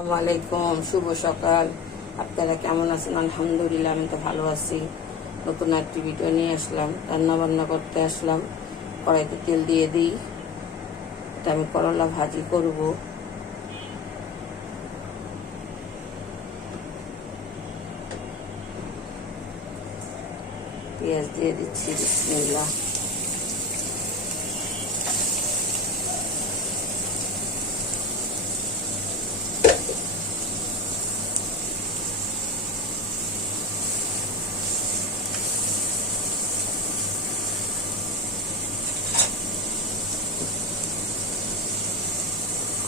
আসসালামু আলাইকুম, শুভ সকাল। আপনারা কেমন আছেন? আলহামদুলিল্লাহ, আমি তো ভালো আছি। নতুন একটি ভিডিও নিয়ে আসলাম, রান্না বান্না করতে আসলাম। কড়াইতে তেল দিয়ে দিই। এটা আমি করলা ভাজি করব। পেঁয়াজ দিয়ে দিচ্ছি, বিসমিল্লাহ।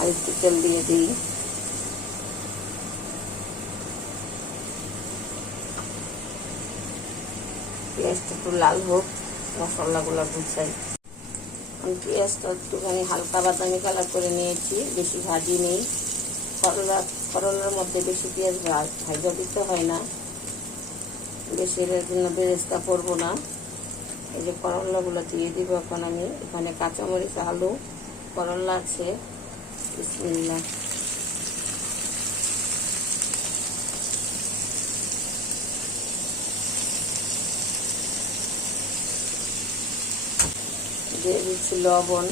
আর একটু তেল দিয়ে দিই। পেঁয়াজটা একটু লাল হোক, মশলাগুলো গুছাই। আমি পেঁয়াজটা একটুখানি হালকা বাদামি কালার করে নিয়েছি, বেশি ভাজি নেই। করলার মধ্যে বেশি পেঁয়াজ ভাজা দিতে হয় না, বেশি এর জন্য বেরেস্তা করবো না। এই যে করলাগুলো দিয়ে দিব এখন আমি। এখানে কাঁচামরিচ, আলু, করলা আছে। বিসমিল্লাহ। দিয়ে দিচ্ছি লবণ।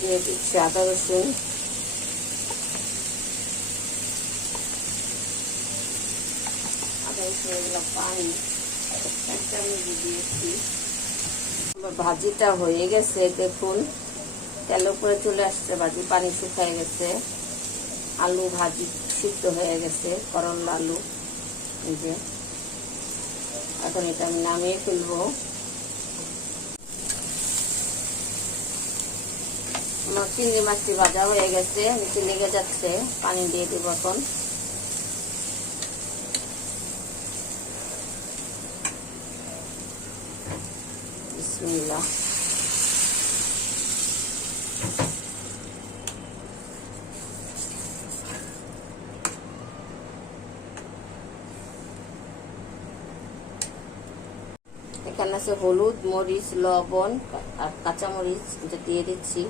দিয়ে দিচ্ছি আদা রসুন। পানি একটা আমি দিয়েছি। ভাজিটা হয়ে গেছে, দেখুন তেল উপরে চলে আসছে, ভাজি পানি শুকিয়ে গেছে। আলু ভাজি সিদ্ধ হয়ে গেছে, করলা আলু। এই যে এখন এটা আমি নামিয়ে ফেলবো। আমার চিংড়ি মাছটি ভাজা হয়ে গেছে, নিচে লেগে যাচ্ছে। পানি দিয়ে দেবো এখন। বিসমিল্লাহ। এখানে আছে হলুদ, মরিচ, লবণ আর কাঁচামরিচ, এটা দিয়ে দিচ্ছি।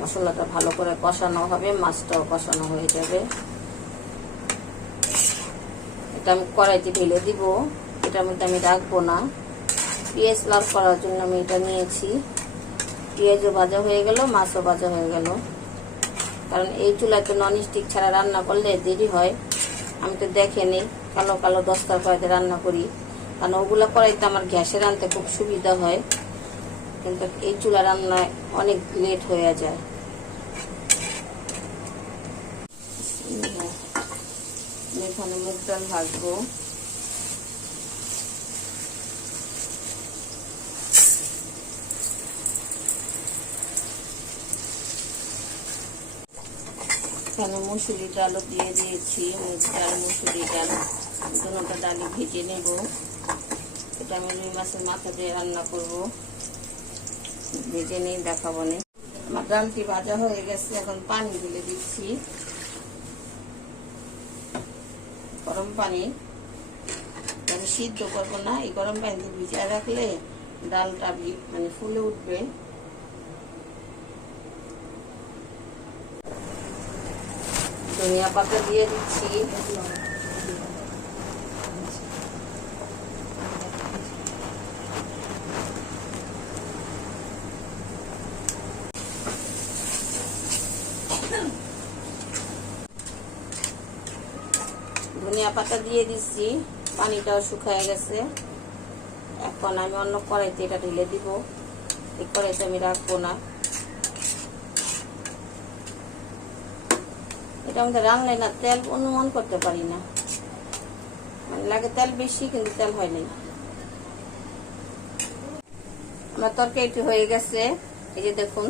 মশলাটা ভালো করে কষানো হবে, মাছটাও কষানো হয়ে যাবে। এটা আমি কড়াইতে ঢেলে দিব। এটার মধ্যে আমি রাখবো না, পেঁয়াজ লাল করার জন্য আমি এটা নিয়েছি। পেঁয়াজও ভাজা হয়ে গেল, মাছও ভাজা হয়ে গেল। কারণ এই চুলায় তো ননস্টিক ছাড়া রান্না করলে দেরি হয়। আমি তো দেখেনি, কালো কালো দস্তার কড়াইতে রান্না করি, কারণ ওগুলো কড়াইতে আমার গ্যাসে রান্নতে খুব সুবিধা হয়, কিন্তু এই চুলা রান্নায় অনেক লেট হয়ে যায়। এখানে মুগ ডাল ভাজবো। এখানে মুসুরি ডালও দিয়ে দিয়েছি, মুগ ডাল, মুসুরি ডাল, দুটো ডালি ভেজে নেব। এটা আমি রুই মাছের মাথা দিয়ে রান্না করব, ভেজে নিয়ে দেখাবো না। আমার ডালটি ভাজা হয়ে গেছে, এখন পানি ঢেলে দিচ্ছি, গরম পানি। আমি সিদ্ধ করবো না, এই গরম পানিতে ভিজিয়ে রাখলে ডালটা মানে ফুলে উঠবে। ধনিয়া পাতা দিয়ে দিচ্ছি। ধনিয়া পাতা দিয়ে দিচ্ছি, পানিটাও শুকিয়ে গেছে। এখন আমি অন্য কড়াইতে এটা ঢেলে দিব। এই কড়াইতে আমি রাখবো না। এটা আমাদের রান্নায় না তেল অনুমান করতে পারি না, মানে লাগে তেল বেশি, কিন্তু তেল হয় না। আমার তরকারিটি হয়ে গেছে, এই যে দেখুন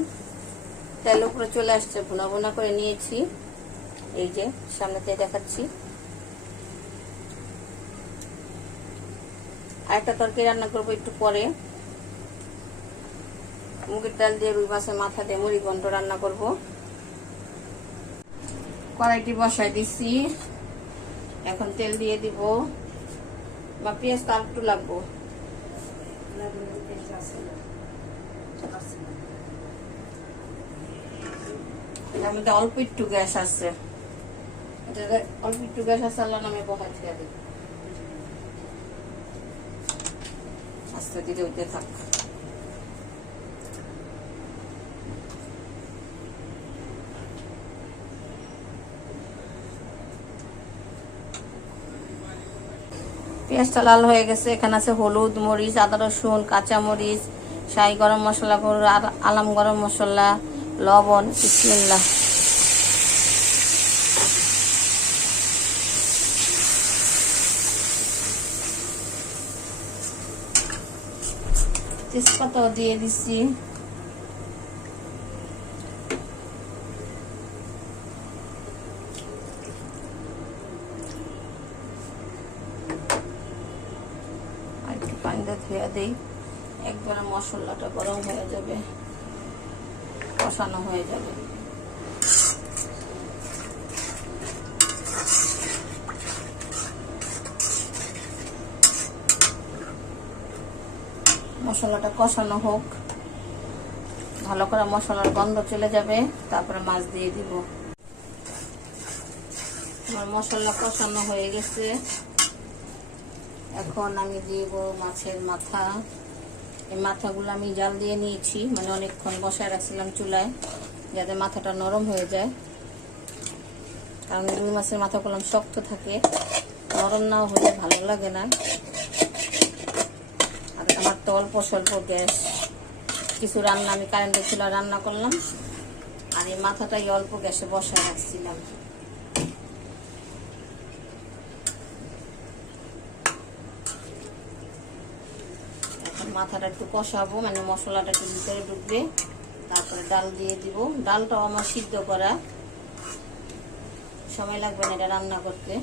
তেল উপরে চলে আসছে, ভুনা ভুনা করে নিয়েছি। এই যে সামনেতে দেখাচ্ছি। আর একটা তরকারি রান্না করবো একটু পরে, মুগের ডাল দিয়ে রুই মাছের মাথা দিয়ে মুড়ি ঘন্ট রান্না করব। কড়াইটি বসাই দিচ্ছি, এখন তেল দিয়ে দিব, বা পেঁয়াজ তো আর একটু লাগবো। এর মধ্যে অল্প একটু গ্যাস আছে, অল্প একটু গ্যাস আছে, আল্লাহ নামে বহাই ছেড়ে দিই, আস্তে ধীরে উঠতে থাক। পেঁয়াজটা লাল হয়ে গেছে, এখানে আছে হলুদ, মরিচ, আদা রসুন, কাঁচা মরিচ, শাহি গরম মশলা, আলাম গরম মশলা, লবণ, বিসমিল্লাহ। তেজপাতাও দিয়ে দিচ্ছি, আর একটু পানি দিয়ে ধুয়ে দিই, একবারে মশলাটা গরম হয়ে যাবে, কষানো হয়ে যাবে। মশলাটা কষানো হোক, ভালো করে মশলার গন্ধ চলে যাবে, তারপরে মাছ দিয়ে দিব। আমার মশলা কষানো হয়ে গেছে, এখন আমি দিব মাছের মাথা। এই মাথাগুলো আমি জাল দিয়ে নিয়েছি, মানে অনেকক্ষণ বসায় রাখছিলাম চুলায়, যাতে মাথাটা নরম হয়ে যায়, কারণ রুই মাছের মাথাগুলো শক্ত থাকে, নরম না হলে ভালো লাগে না। আর আমার তো অল্প স্বল্প গ্যাস, কিছু রান্না আমি কারেন্টের চুলা রান্না করলাম, আর এই মাথাটাই অল্প গ্যাসে বসায় রাখছিলাম। এখন মাথাটা একটু কষাবো, মানে মশলাটা একটু ভিতরে ঢুকবে, তারপরে ডাল দিয়ে দিব। ডালটাও আমার সিদ্ধ করা, সময় লাগবে না এটা রান্না করতে।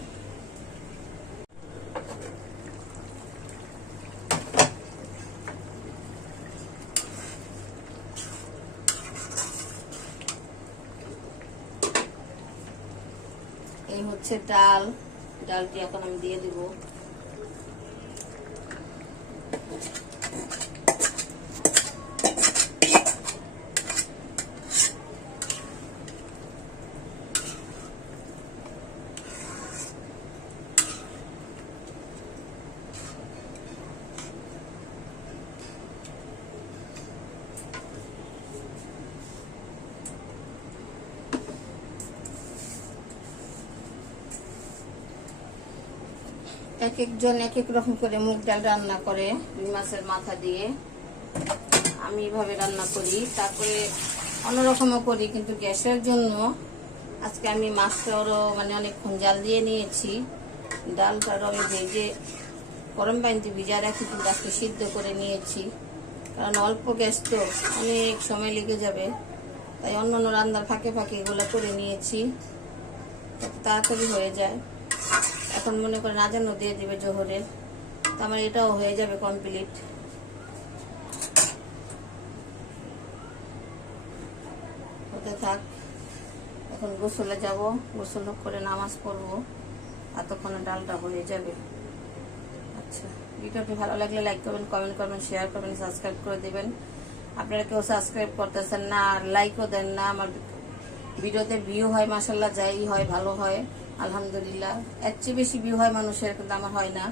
এই হচ্ছে ডাল, ডালটি এখন আমি দিয়ে দিব। এক একজন এক এক রকম করে মুগ ডাল রান্না করে রুই মাছের মাথা দিয়ে, আমি এভাবে রান্না করি, তারপরে অন্যরকমও করি, কিন্তু গ্যাসের জন্য আজকে আমি মাছটারও মানে অনেকক্ষণ জাল দিয়ে নিয়েছি, ডালটারও আমি ভেজে গরম পানিতে ভিজা রাখি, কিন্তু আজকে সিদ্ধ করে নিয়েছি, কারণ অল্প গ্যাস তো অনেক সময় লেগে যাবে, তাই অন্য অন্য রান্নার ফাঁকে ফাঁকে এগুলো করে নিয়েছি, তাড়াতাড়ি হয়ে যায়। এখন মনে করেন আজানও দিয়ে দিবে জোহরের, তো আমার এটাও হয়ে যাবে কমপ্লিট। হতে থাক, এখন গোসলে যাব, গোসল করে নামাজ পড়বো, এতক্ষণে ডালটা হয়ে যাবে। আচ্ছা, ভিডিওটি ভালো লাগলে লাইক করবেন, কমেন্ট করবেন, শেয়ার করবেন, সাবস্ক্রাইব করে দিবেন। আপনারা কেউ সাবস্ক্রাইব করতেছেন না আর লাইকও দেন না। আমার ভিডিওতে ভিউ হয় মাশাআল্লাহ, যাই হয় ভালো হয় আলহামদুলিল্লাহ, এর চেয়ে বেশি ভিউ হয় মানুষের, কিন্তু আমার হয় না।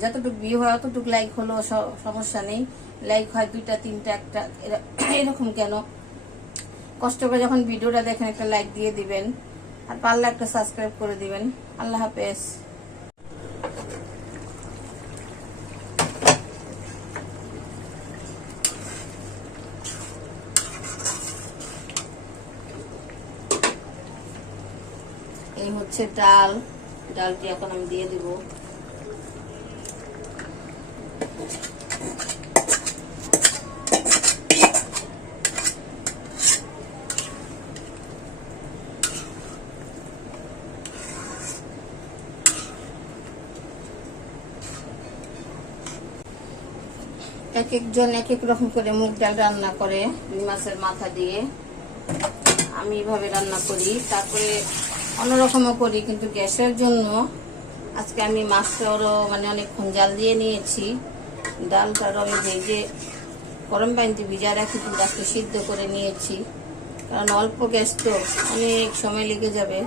যতটুকু ভিউ হয় অতটুকু লাইক হলো সমস্যা নেই, লাইক হয় 2টা 3টা 1টা, এরকম কেন? কষ্ট করে যখন ভিডিওটা দেখেন একটা লাইক দিয়ে দিবেন, আর পারলে একটা সাবস্ক্রাইব করে দিবেন। আল্লাহ হাফেজ। এই হচ্ছে ডাল, ডালটি এখন আমি দিয়ে দিব। এক একজন এক এক রকম করে মুগ ডাল রান্না করে রুই মাছের মাথা দিয়ে। আমি এভাবে রান্না করি, তারপরে অন্যরকমও করি, কিন্তু গ্যাসের জন্য আজকে আমি মাছটারও মানে অনেকক্ষণ জাল দিয়ে নিয়েছি। ডালটারও আমি ভেজে গরম পানিতে ভিজা রাখি, কিন্তু আজকে সিদ্ধ করে নিয়েছি, কারণ অল্প গ্যাস তো অনেক সময় লেগে যাবে,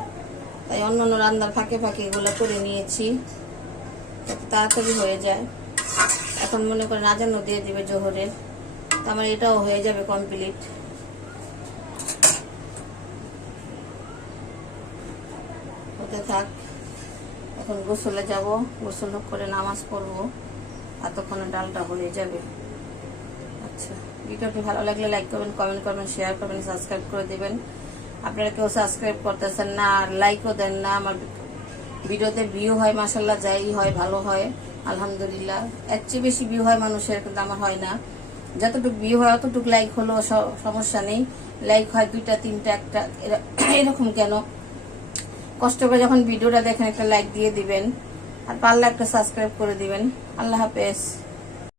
তাই অন্য অন্য রান্নার ফাঁকে ফাঁকে এগুলো করে নিয়েছি যাতে তাড়াতাড়ি হয়ে যায়। এখন মনে করেন আজান দিয়ে দিবে জোহরের, তো আমার এটাও হয়ে যাবে কমপ্লিট। হতে থাক, এখন গোসলে যাব, গোসল করে নামাজ পড়বো, এতক্ষণে ডালটা হয়ে যাবে। আচ্ছা, ভিডিওটি ভালো লাগলে লাইক করবেন, কমেন্ট করবেন, শেয়ার করবেন, সাবস্ক্রাইব করে দেবেন। আপনারা কেউ সাবস্ক্রাইব করতেছেন না আর লাইকও দেন না। আমার ভিডিওতে ভিউ হয় মাশাল্লাহ, যাই হয় ভালো হয় আলহামদুলিল্লাহ। এর চেয়ে বেশি ভিউ হয় মানুষের, কিন্তু আমার হয় না। যতটুকু ভিউ হয় অতটুকু লাইক হলো সমস্যা নেই। লাইক হয় 2টা 3টা 1টা, এরকম কেন? কষ্ট করে যখন ভিডিওটা দেখেন একটা লাইক দিয়ে দিবেন, আর পারলে একটা সাবস্ক্রাইব করে দিবেন। আল্লাহ হাফেজ।